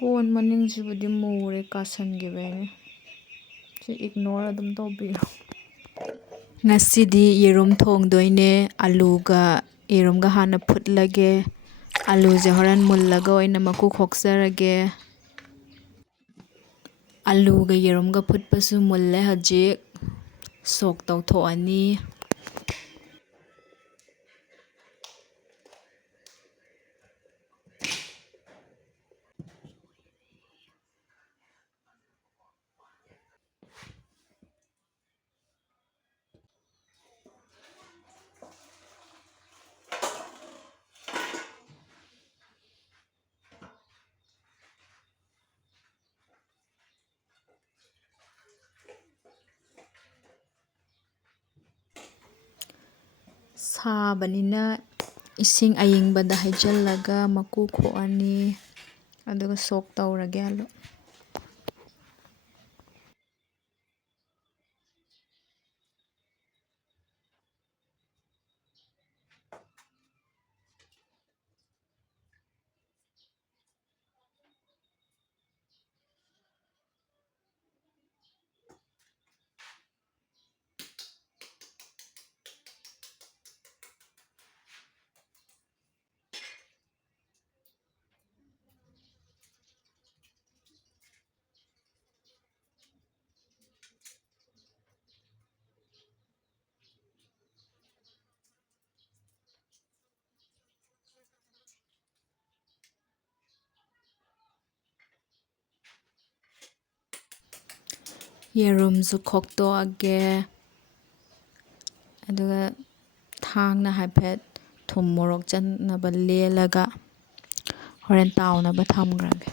ꯀꯣꯟ ꯃꯅꯤꯡꯁꯤꯕꯨꯗꯤ ꯃꯨꯔꯦ ꯀꯥꯁꯟꯈꯤꯕꯩꯅꯦ ꯁꯤ ꯏꯒꯅꯣꯔ ꯑꯗꯨꯝ ꯇꯧꯕꯤꯔꯣ꯫ ꯉꯁꯤꯗꯤ ꯌꯦꯔꯨꯝ ꯊꯣꯡꯗꯣꯏꯅꯦ ꯑꯂꯨꯒ ꯌꯦꯔꯨꯝꯒ ꯍꯥꯟꯅ ꯐꯨꯠꯂꯒꯦ ꯑꯂꯨꯁꯦ ꯍꯣꯔꯦꯟ ꯃꯨꯜꯂꯒ ꯑꯣꯏꯅ ꯃꯀꯨ ꯈꯣꯛꯆꯔꯒꯦ꯫ ꯑꯂꯨꯒ ꯌꯦꯔꯨꯝꯒ ꯐꯨꯠꯄꯁꯨ ꯃꯨꯜꯂꯦ ꯍꯧꯖꯤꯛ ꯁꯣꯛ ꯇꯧꯊꯣꯛꯑꯅꯤ꯫ ꯁꯥꯕꯅꯤꯅ ꯏꯁꯤꯡ ꯑꯏꯪꯕꯗ ꯍꯩꯖꯤꯜꯂꯒ ꯃꯀꯨ ꯈꯣꯛꯑꯅꯤ ꯑꯗꯨꯒ ꯁꯣꯛ ꯇꯧꯔꯒꯦ ꯑꯂꯨ꯫ ꯌꯦꯔꯨꯝꯁꯨ ꯈꯣꯛꯇꯣꯛꯑꯒꯦ ꯑꯗꯨꯒ ꯊꯥꯡꯅ ꯍꯥꯏꯐꯦꯠ ꯊꯨꯝ ꯃꯣꯔꯣꯛ ꯆꯪꯅꯕ ꯂꯦꯜꯂꯒ ꯍꯣꯔꯦꯟ ꯇꯥꯎꯅꯕ ꯊꯝꯈ꯭ꯔꯒꯦ꯫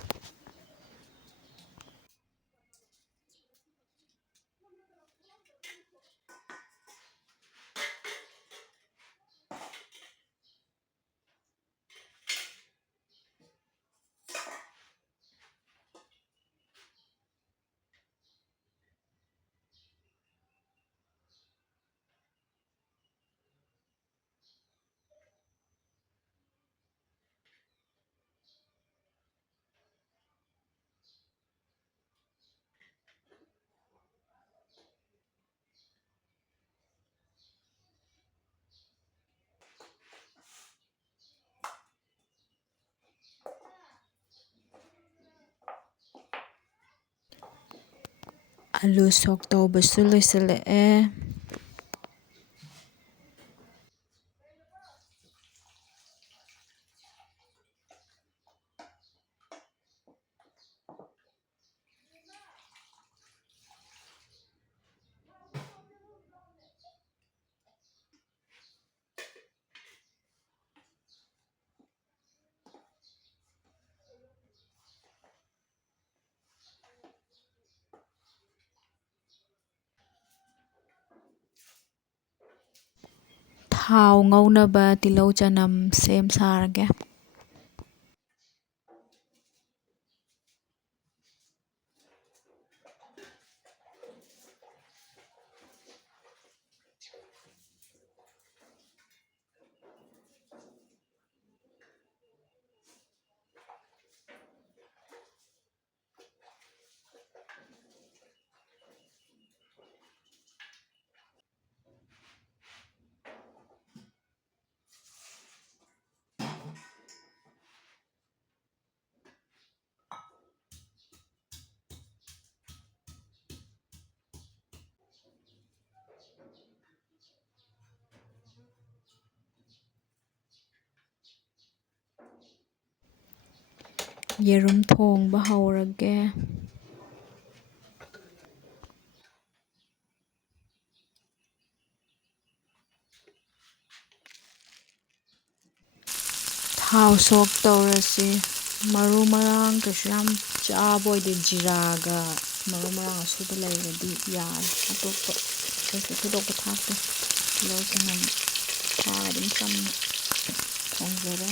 ꯑꯂꯨ ꯁꯣꯛ ꯇꯧꯕꯁꯨ ꯂꯣꯏꯁꯤꯜꯂꯛꯑꯦ꯫ ꯊꯥꯎ ꯉꯧꯅꯕ ꯇꯤꯜꯍꯧ ꯆꯅꯝ ꯁꯦꯝ ꯁꯥꯔꯒꯦ꯫ ꯌꯦꯔꯨꯝ ꯊꯣꯡꯕ ꯍꯧꯔꯒꯦ꯫ ꯊꯥꯎ ꯁꯣꯛ ꯇꯧꯔꯁꯤ ꯃꯔꯨ ꯃꯔꯥꯡ ꯀꯩꯁꯨ ꯌꯥꯝ ꯆꯥꯕ ꯑꯣꯏꯗꯦ ꯖꯤꯔꯥꯒ ꯃꯔꯨ ꯃꯔꯥꯡ ꯑꯁꯨꯕ ꯂꯩꯔꯗꯤ ꯌꯥꯔꯦ ꯑꯇꯣꯞꯄ ꯀꯩꯁꯨ ꯊꯣꯏꯗꯣꯛꯄ ꯊꯥꯛꯇꯦ ꯇꯤꯜꯍꯧ ꯆꯅꯝ ꯊꯥꯛꯑꯒ ꯑꯗꯨꯝ ꯆꯝꯅ ꯊꯣꯡꯖꯔꯦ꯫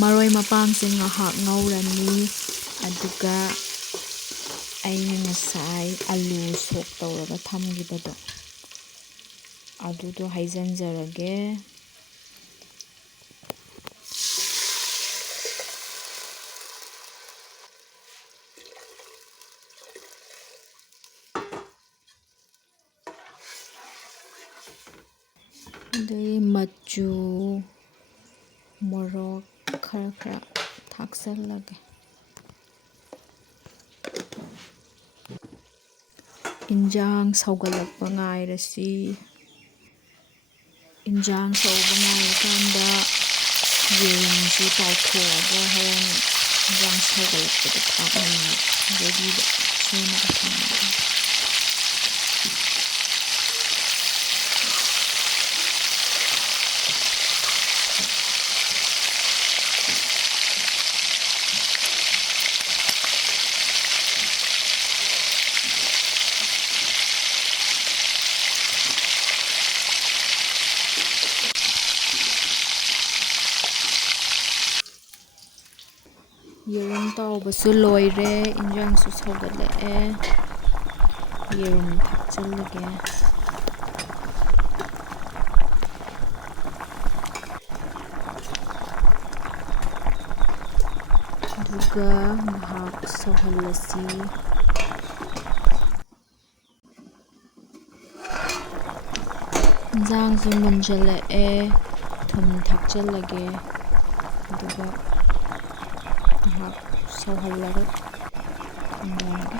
ꯃꯔꯣꯏ ꯃꯄꯥꯡꯁꯦ ꯉꯥꯏꯍꯥꯛ ꯉꯧꯔꯅꯤ, ꯑꯗꯨꯒ ꯑꯩꯅ ꯉꯁꯥꯏ ꯑꯂꯨ ꯁꯣꯛ ꯇꯧꯔꯒ ꯊꯝꯈꯤꯕꯗꯣ ꯑꯗꯨꯗꯣ ꯍꯩꯖꯤꯟꯖꯔꯒꯦ꯫ ꯑꯗꯩ ꯃꯆꯨ, ꯃꯣꯔꯣꯛ ꯈꯔ ꯊꯥꯛꯆꯜꯂꯒꯦ꯫ ꯏꯟꯖꯥꯡ ꯁꯧꯒꯠꯂꯛꯄ ꯉꯥꯏꯔꯁꯤ꯫ ꯏꯟꯖꯥꯡ ꯁꯧꯕ ꯉꯥꯏꯔꯀꯥꯟꯗ ꯌꯦꯔꯨꯝꯁꯤ ꯇꯥꯎꯊꯣꯛꯑꯒ ꯍꯣꯔꯦꯟ ꯏꯟꯖꯥꯡ ꯁꯧꯒꯠꯂꯛꯄꯗ ꯊꯥꯛꯅꯤꯡꯉꯥꯏ ꯔꯦꯗꯤꯗ ꯁꯦꯝꯃꯒ ꯊꯝꯃꯒꯦ꯫ ꯌꯦꯔꯨꯝ ꯇꯥꯎꯕꯁꯨ ꯂꯣꯏꯔꯦ, ꯏꯟꯖꯥꯡꯁꯨ ꯁꯧꯒꯠꯂꯛꯑꯦ, ꯌꯦꯔꯨꯝ ꯊꯥꯛꯆꯤꯜꯂꯒꯦ꯫ ꯑꯗꯨꯒ ꯉꯥꯏꯍꯥꯛ ꯁꯧꯍꯜꯂꯁꯤ꯫ ꯏꯟꯖꯥꯡꯁꯨ ꯃꯨꯟꯖꯜꯂꯛꯑꯦ, ꯊꯨꯝ ꯊꯥꯛꯆꯤꯜꯂꯒꯦ, ꯑꯗꯨꯒ ꯉꯥꯏꯍꯥꯛ ꯁꯧꯍꯜꯂꯒ ꯊꯝꯖꯔꯒꯦ꯫